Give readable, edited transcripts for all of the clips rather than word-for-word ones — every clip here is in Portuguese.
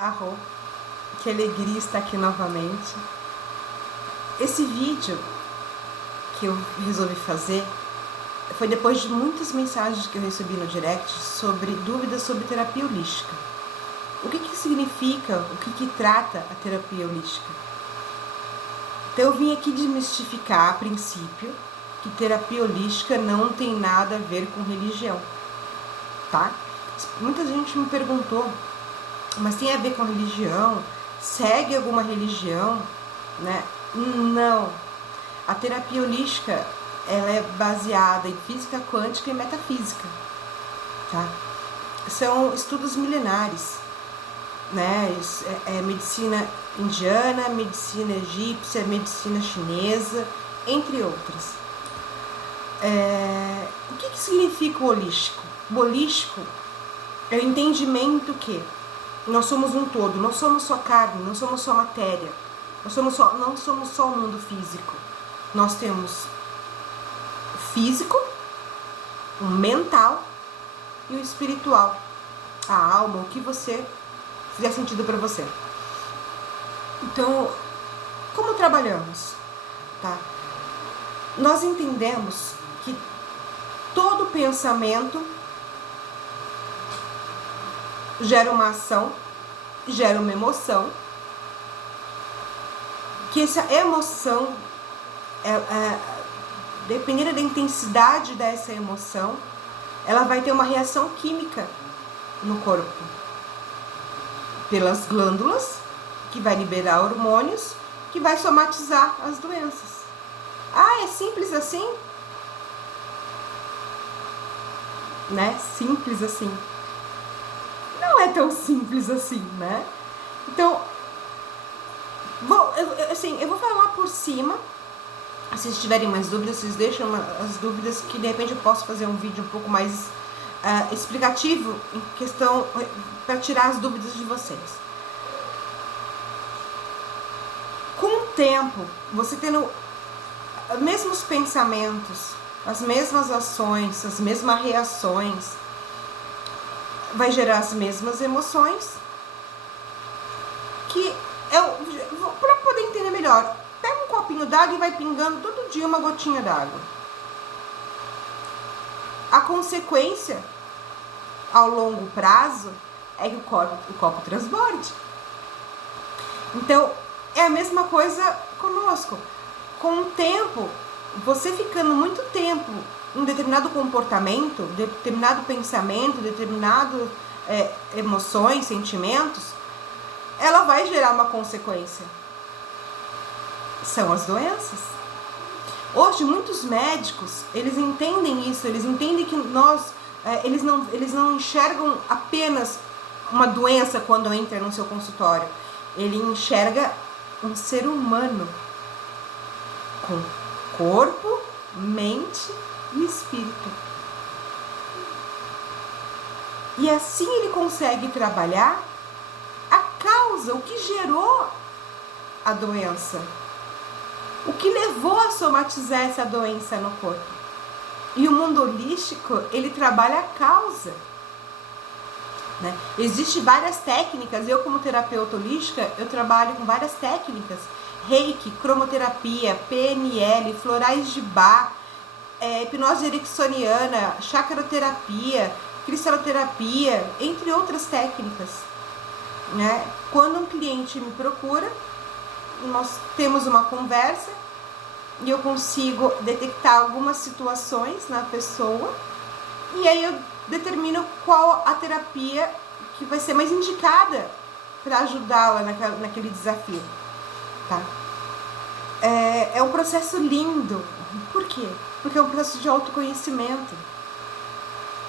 Arro, que alegria estar aqui novamente. Esse vídeo que eu resolvi fazer foi depois de muitas mensagens que eu recebi no direct sobre dúvidas sobre terapia holística. O que significa, o que trata a terapia holística? Então eu vim aqui desmistificar a princípio que terapia holística não tem nada a ver com religião, tá? Muita gente me perguntou, mas tem a ver com religião? Segue alguma religião, né? Não. A terapia holística, ela é baseada em física quântica e metafísica, tá? São estudos milenares, né? É medicina indiana, medicina egípcia, medicina chinesa, entre outras. O que significa o holístico? O holístico é o entendimento que nós somos um todo, não somos só carne, não somos só matéria, não somos só o mundo físico. Nós temos o físico, o mental e o espiritual, a alma, o que você fizer sentido para você. Então, como trabalhamos? Tá? Nós entendemos que todo pensamento gera uma ação, gera uma emoção, que essa emoção, dependendo da intensidade dessa emoção, ela vai ter uma reação química no corpo, pelas glândulas, que vai liberar hormônios, que vai somatizar as doenças. Ah, é simples assim? Né? Simples assim. Não é tão simples assim, né? Então, eu vou falar por cima. Se vocês tiverem mais dúvidas, vocês deixam as dúvidas, que de repente eu posso fazer um vídeo um pouco mais explicativo em questão, para tirar as dúvidas de vocês. Com o tempo, você tendo os mesmos pensamentos, as mesmas ações, as mesmas reações, vai gerar as mesmas emoções, que para poder entender melhor, pega um copinho d'água e vai pingando todo dia uma gotinha d'água. A consequência, ao longo prazo, é que o copo transborde. Então, é a mesma coisa conosco. Com o tempo, você ficando muito tempo um determinado comportamento, determinado pensamento, determinado emoções, sentimentos, ela vai gerar uma consequência. São as doenças. Hoje, muitos médicos, eles entendem isso, eles entendem que eles não enxergam apenas uma doença quando entra no seu consultório. Ele enxerga um ser humano com corpo, mente e espírito. E assim ele consegue trabalhar a causa, o que gerou a doença, o que levou a somatizar essa doença no corpo. E o mundo holístico, ele trabalha a causa, né? Existem várias técnicas. Eu, como terapeuta holística, eu trabalho com várias técnicas: Reiki, cromoterapia, PNL, florais de Bach, hipnose ericksoniana, chakroterapia, cristaloterapia, entre outras técnicas, né? Quando um cliente me procura, nós temos uma conversa e eu consigo detectar algumas situações na pessoa, e aí eu determino qual a terapia que vai ser mais indicada para ajudá-la naquele desafio, tá? É um processo lindo. Por quê? Porque é um processo de autoconhecimento.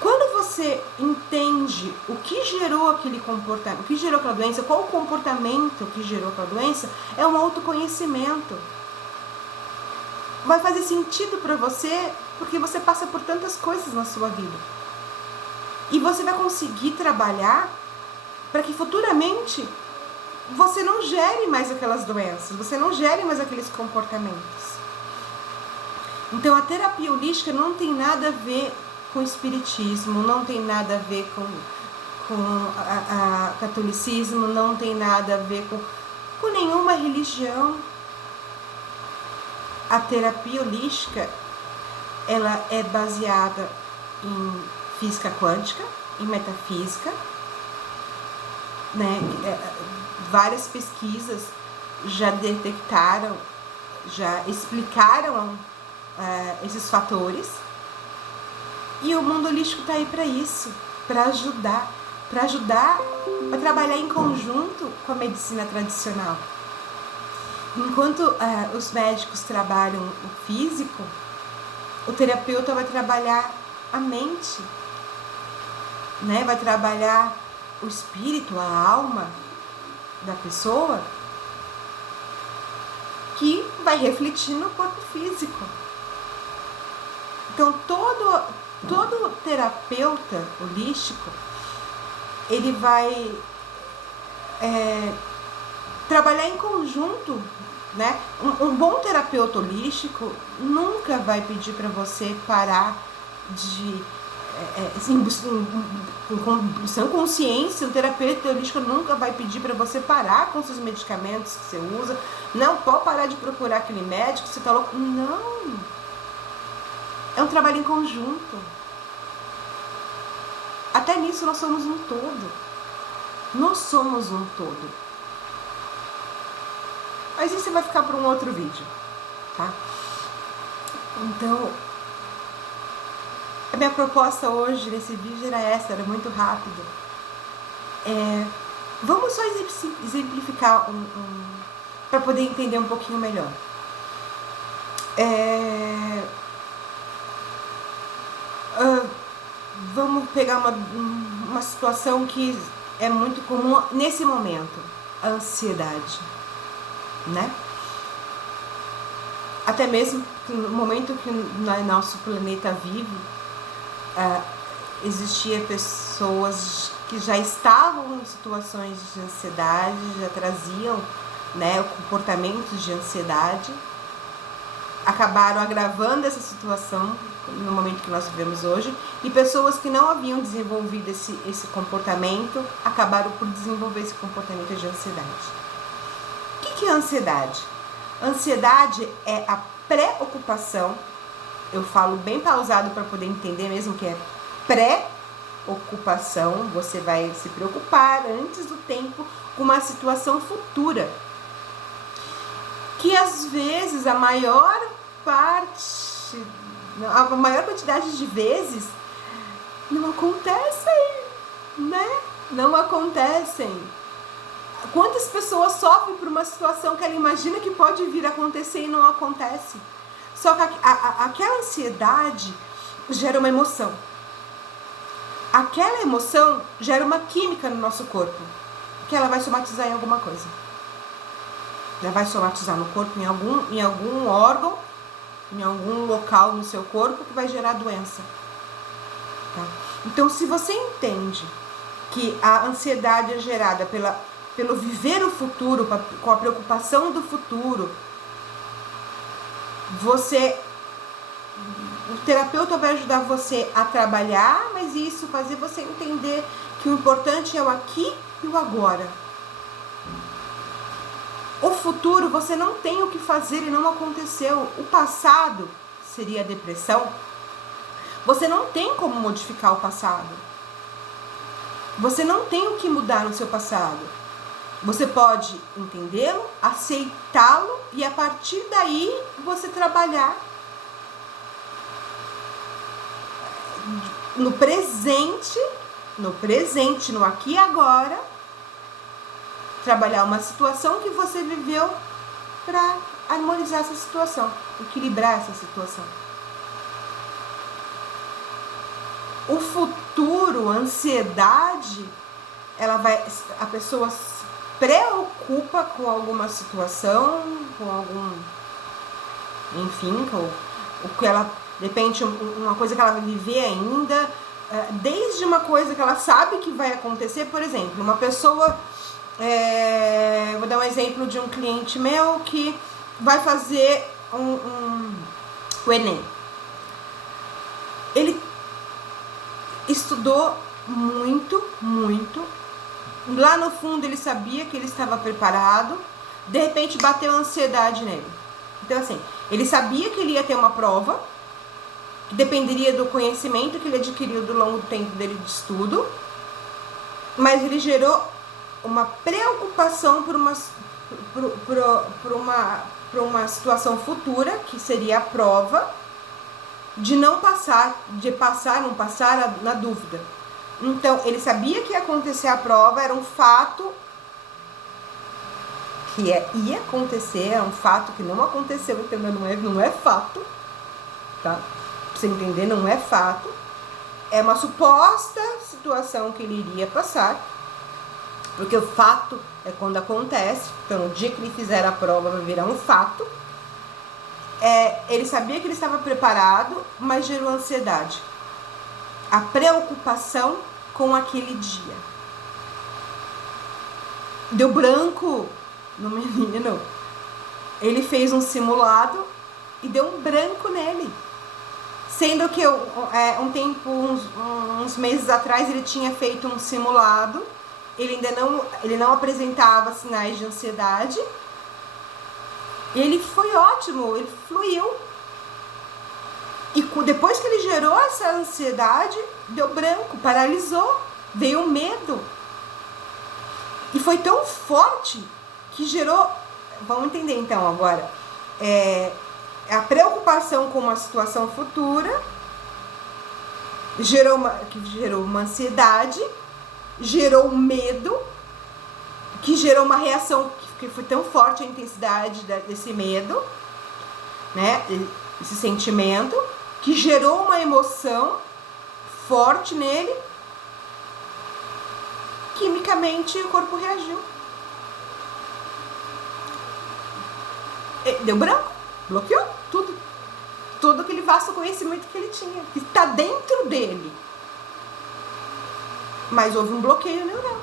Quando você entende o que gerou aquele comportamento, o que gerou aquela doença, qual o comportamento que gerou aquela doença, é um autoconhecimento. Vai fazer sentido para você, porque você passa por tantas coisas na sua vida. E você vai conseguir trabalhar para que futuramente você não gere mais aquelas doenças, você não gere mais aqueles comportamentos. Então a terapia holística não tem nada a ver com espiritismo, não tem nada a ver com a catolicismo, não tem nada a ver com nenhuma religião. A terapia holística, ela é baseada em física quântica, em metafísica, né? Várias pesquisas já detectaram, já explicaram esses fatores, e o mundo holístico está aí para isso, para ajudar a trabalhar em conjunto com a medicina tradicional. Enquanto os médicos trabalham o físico, o terapeuta vai trabalhar a mente, né? Vai trabalhar o espírito, a alma da pessoa, que vai refletir no corpo físico. Então, todo terapeuta holístico, ele vai trabalhar em conjunto, né? Um bom terapeuta holístico nunca vai pedir para você parar de sem consciência. Um terapeuta holístico nunca vai pedir para você parar com seus medicamentos que você usa. Não, pode parar de procurar aquele médico, você tá louco. Não. É um trabalho em conjunto. Até nisso nós somos um todo. Nós somos um todo. Mas isso vai ficar para um outro vídeo, tá? Então, a minha proposta hoje nesse vídeo era essa, era muito rápido. Vamos só exemplificar para poder entender um pouquinho melhor. Vamos pegar uma situação que é muito comum nesse momento, a ansiedade, né? Até mesmo no momento que nosso planeta vive, existia pessoas que já estavam em situações de ansiedade, já traziam, né, comportamentos de ansiedade, acabaram agravando essa situação no momento que nós vivemos hoje, e pessoas que não haviam desenvolvido esse comportamento acabaram por desenvolver esse comportamento de ansiedade. O que é ansiedade? Ansiedade é a preocupação, eu falo bem pausado para poder entender mesmo que é pré-ocupação, você vai se preocupar antes do tempo com uma situação futura, que às vezes a maior quantidade de vezes não acontecem, né? Não acontecem. Quantas pessoas sofrem por uma situação que ela imagina que pode vir a acontecer e não acontece? Só que aquela ansiedade gera uma emoção. Aquela emoção gera uma química no nosso corpo, que ela vai somatizar em alguma coisa. Ela vai somatizar no corpo, em algum órgão, em algum local no seu corpo, que vai gerar doença. Tá? Então, se você entende que a ansiedade é gerada pelo viver o futuro, com a preocupação do futuro, o terapeuta vai ajudar você a trabalhar, mas isso fazer você entender que o importante é o aqui e o agora. O futuro você não tem o que fazer e não aconteceu. O passado seria a depressão. Você não tem como modificar o passado. Você não tem o que mudar no seu passado. Você pode entendê-lo, aceitá-lo e a partir daí você trabalhar no presente, no aqui e agora, trabalhar uma situação que você viveu para harmonizar essa situação, equilibrar essa situação. O futuro, a ansiedade, a pessoa se preocupa com alguma situação, com algum, enfim, o que ela, de repente, uma coisa que ela vai viver ainda, desde uma coisa que ela sabe que vai acontecer. Por exemplo, uma pessoa, vou dar um exemplo de um cliente meu que vai fazer o Enem. Ele estudou muito, muito. Lá no fundo ele sabia que ele estava preparado. De repente bateu a ansiedade nele. Então assim, ele sabia que ele ia ter uma prova, que dependeria do conhecimento que ele adquiriu do longo do tempo dele de estudo, mas ele gerou uma preocupação por uma situação futura, que seria a prova, de não passar, de passar, não passar na dúvida. Então, ele sabia que ia acontecer a prova, era um fato que ia acontecer, é um fato que não aconteceu, então não é fato, tá? Pra você entender, não é fato. É uma suposta situação que ele iria passar, porque o fato é quando acontece. Então, no dia que ele fizer a prova, vai virar um fato. Ele sabia que ele estava preparado, mas gerou ansiedade. A preocupação com aquele dia. Deu branco no menino. Ele fez um simulado e deu um branco nele. Sendo que uns meses atrás, ele tinha feito um simulado. Ele não apresentava sinais de ansiedade. Ele foi ótimo, ele fluiu. E depois que ele gerou essa ansiedade, deu branco, paralisou, veio o medo. E foi tão forte que gerou... Vamos entender então agora. A preocupação com uma situação futura gerou uma ansiedade, gerou um medo, que gerou uma reação que foi tão forte a intensidade desse medo, né? Esse sentimento, que gerou uma emoção forte nele. Quimicamente o corpo reagiu. Deu branco, bloqueou todo aquele vasto conhecimento que ele tinha, que está dentro dele. Mas houve um bloqueio neural.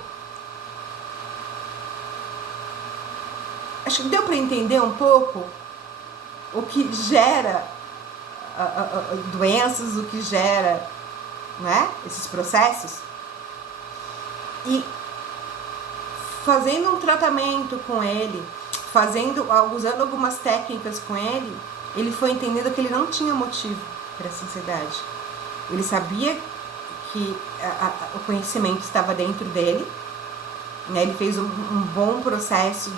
Acho que deu para entender um pouco o que gera doenças, o que gera, né, esses processos. E fazendo um tratamento com ele, usando algumas técnicas com ele, ele foi entendendo que ele não tinha motivo para essa ansiedade. Ele sabia que o conhecimento estava dentro dele, né? Ele fez teve um bom processo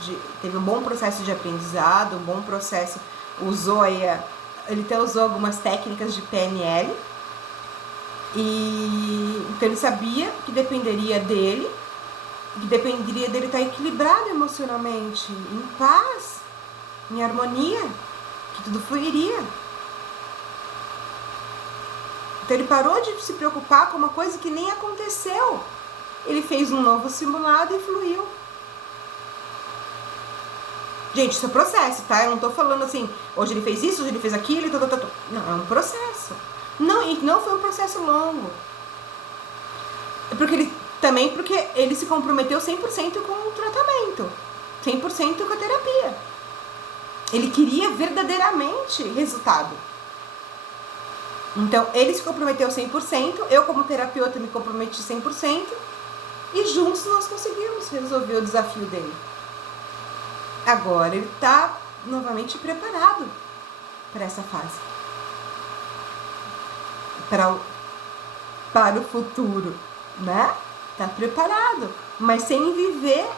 de aprendizado, um bom processo, ele até usou algumas técnicas de PNL, então ele sabia que dependeria dele estar equilibrado emocionalmente, em paz, em harmonia, que tudo fluiria. Então ele parou de se preocupar com uma coisa que nem aconteceu. Ele fez um novo simulado e fluiu. Gente, isso é processo, tá? Eu não tô falando assim, hoje ele fez isso, hoje ele fez aquilo, Não, é um processo. Não, e não foi um processo longo. Porque ele se comprometeu 100% com o tratamento, 100% com a terapia. Ele queria verdadeiramente resultado. Então, ele se comprometeu 100%, eu como terapeuta me comprometi 100%, e juntos nós conseguimos resolver o desafio dele. Agora ele está novamente preparado para essa fase. Para o futuro, né? Está preparado, mas sem viver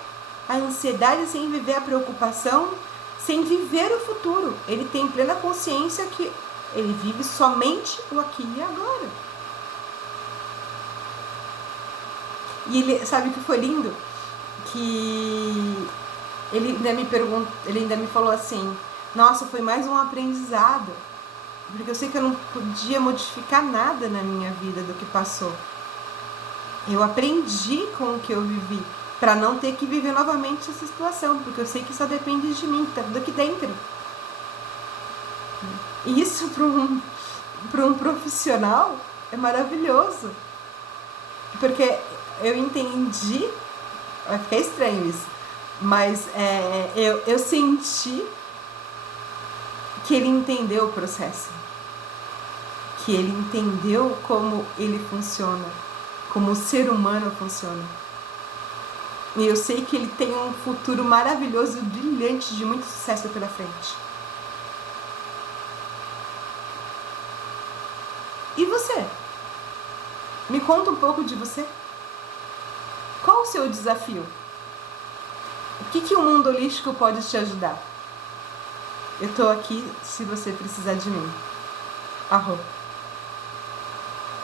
a ansiedade, sem viver a preocupação, sem viver o futuro. Ele tem plena consciência que ele vive somente o aqui e agora. E ele, sabe o que foi lindo? Que ele ainda me falou assim: nossa, foi mais um aprendizado, porque eu sei que eu não podia modificar nada na minha vida do que passou. Eu aprendi com o que eu vivi, para não ter que viver novamente essa situação, porque eu sei que só depende de mim, tá tudo aqui dentro. E isso para um profissional é maravilhoso, porque eu entendi, vai ficar estranho isso, mas eu senti que ele entendeu o processo, que ele entendeu como ele funciona, como o ser humano funciona. E eu sei que ele tem um futuro maravilhoso e brilhante de muito sucesso pela frente. E você? Me conta um pouco de você. Qual o seu desafio? O que o mundo holístico pode te ajudar? Eu tô aqui se você precisar de mim. Arro.